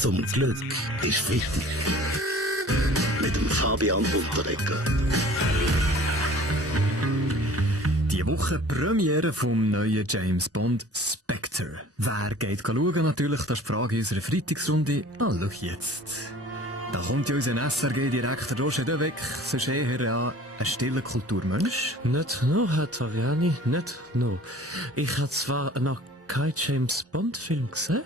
Zum Glück ist wichtig. Mit dem Fabian Unterdecker. Die Woche Premiere vom neuen James Bond Spectre. Wer geht schauen? Natürlich, das ist die Frage unserer Freitagsrunde. Na, schau jetzt. Da kommt ja unser SRG-Direktor Roger de Weck, sonst eher ein stiller Kulturmensch. Nicht nur, Herr Taviani, nicht nur. Ich habe zwar noch keinen James Bond-Film gesehen,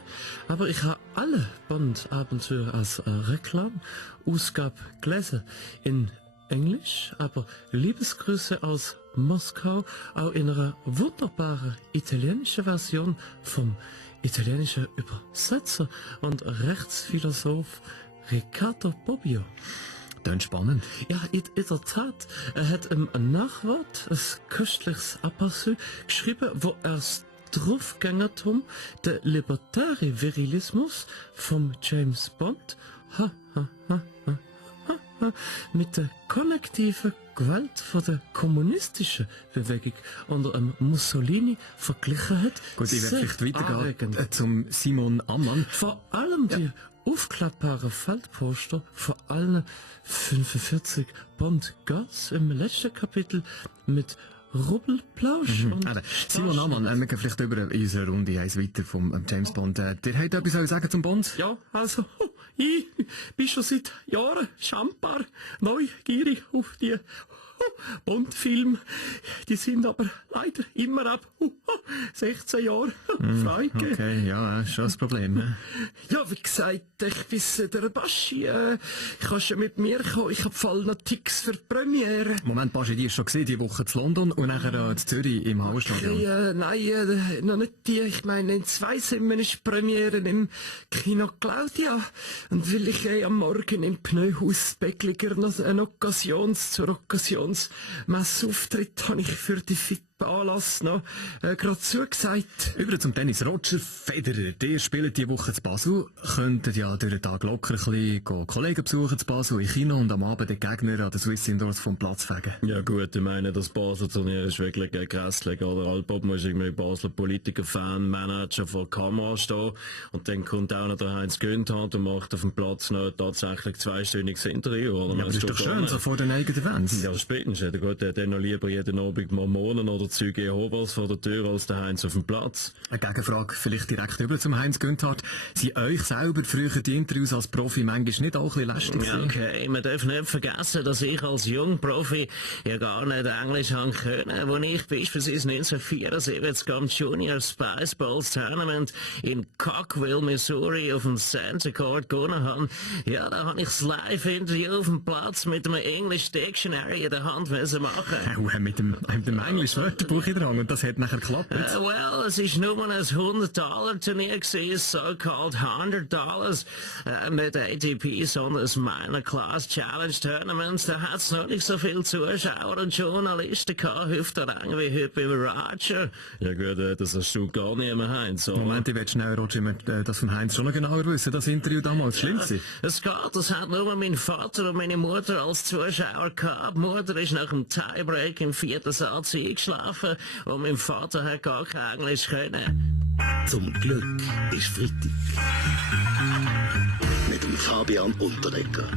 aber ich habe alle Bond-Abenteuer als Reklamausgabe gelesen. In Englisch, aber Liebesgrüße aus Moskau, auch in einer wunderbaren italienischen Version vom italienischen Übersetzer und Rechtsphilosoph Riccardo Bobbio. Klingt spannend. Ja, in der Tat. Er hat im Nachwort ein köstliches Aperçu geschrieben, wo erst Draufgängertum, der libertäre Virilismus vom James Bond mit der kollektiven Gewalt von der kommunistischen Bewegung unter Mussolini verglichen hat. Gut, ich werde vielleicht weitergehen zum Simon Ammann. Vor allem die aufklappbaren Faltposter von allen 45 Bond-Girls im letzten Kapitel mit Rubbelplausch und Simon Ammann, wir gehen vielleicht über unsere Runde eins weiter vom James Bond. Der hat etwas zu sagen zum Bond? Ja, also, ich bin schon seit Jahren schambar neugierig auf die Bond-Filme. Die sind aber leider immer ab 16 Jahren freigegeben. Okay, ja, ist schon das Problem. Ne? Ja, wie gesagt, ich bis der Baschi, kannst du mit mir kommen, ich hab voll noch Ticks für die Premiere. Moment, Baschi, die ist schon gesehen, die Woche zu London und nachher in Zürich im Hauerstadion. Nein, noch nicht die. Ich meine, in 2 sind wir ist Premiere im Kino Claudia. Und will ich am Morgen im Pneuhaus Beckliger noch einen zur Occasionsmessauftritt habe ich für die Anlass noch gerade zugesagt. Über zum Tennis. Roger Federer, der spielt die Woche zu Basel. Könnten ja durch den Tag locker ein bisschen Kollegen besuchen zu Basel in China und am Abend den Gegner an den Swiss Indoors vom Platz fegen. Ja gut, ich meine, das Basel-Turnier ist wirklich grässlich, oder? Allbald muss irgendwie Basler Politiker, Fan, Manager vor der Kamera stehen und dann kommt auch noch der Heinz Günther und macht auf dem Platz noch tatsächlich 2-stündiges Interview, oder? Ja, aber das ist doch schön, so vor den eigenen Fans. Ja, spätestens. Der geht dann noch lieber jeden Abend Mormonen oder Zeuge Jehovas vor der Tür als der Heinz auf dem Platz. Eine Gegenfrage vielleicht direkt über zum Heinz Günther. Sind euch selber früher die Interviews als Profi manchmal nicht auch ein bisschen lästig? Okay, man darf nicht vergessen, dass ich als Jungprofi ja gar nicht Englisch haben können. Als ich beispielsweise 1974 am Junior Spice Bowls Tournament in Cockville, Missouri auf dem Center Court gewonnen habe, ja, da habe ich das Live-Interview auf dem Platz mit einem English Dictionary in der Hand müssen machen. Mit dem Englisch Wörterbuch in der Hand und das hat nachher geklappt. Well, es ist nur ein $100-Turnier gewesen, so-called $100, nicht ATP, sondern ein Minor Class Challenge Tournament. Da hat es noch nicht so viele Zuschauer und Journalisten gehabt, Hüfterrang wie heute bei Roger. Ja gut, das hast du gar nicht mehr, Heinz. Oder? Moment, ich will schnell, Roger, das von Heinz schon noch genauer wissen, das Interview damals, schlimm war. Es geht, das hat nur mein Vater und meine Mutter als Zuschauer gehabt. Die Mutter ist nach dem Tiebreak im 4. Satz eingeschlafen und mein Vater hat gar kein Englisch können. Zum Glück ist Freitag. Mit dem Fabian Unterdecker.